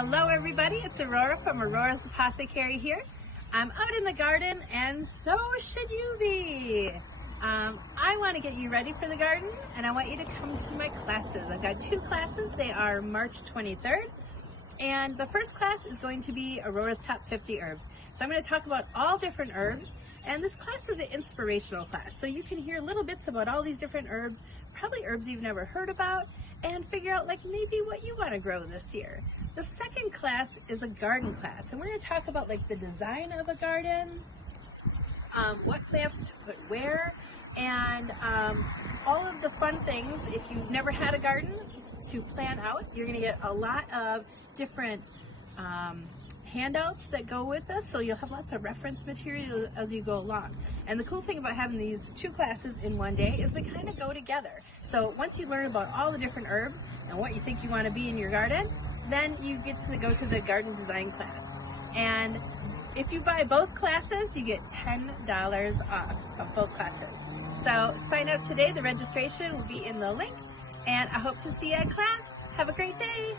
Hello everybody, it's Aurora from Aurora's Apothecary here. I'm out in the garden and so should you be. I want to get you ready for the garden and I want you to come to my classes. I've got two classes. They are March 23rd and the first class is going to be Aurora's Top 50 Herbs. So I'm going to talk about all different herbs, and this class is an inspirational class. So you can hear little bits about all these different herbs, probably herbs you've never heard about, and figure out like maybe what you want to grow this year. The second class is a garden class, and we're going to talk about like the design of a garden, what plants to put where, and all of the fun things. If you've never had a garden to plan out, you're going to get a lot of different handouts that go with this, so you'll have lots of reference material as you go along. And the cool thing about having these two classes in one day is they kind of go together. So once you learn about all the different herbs and what you think you want to be in your garden, then you get to go to the garden design class. And if you buy both classes, you get $10 off of both classes. So sign up today. The registration will be in the link, and I hope to see you at class. Have a great day.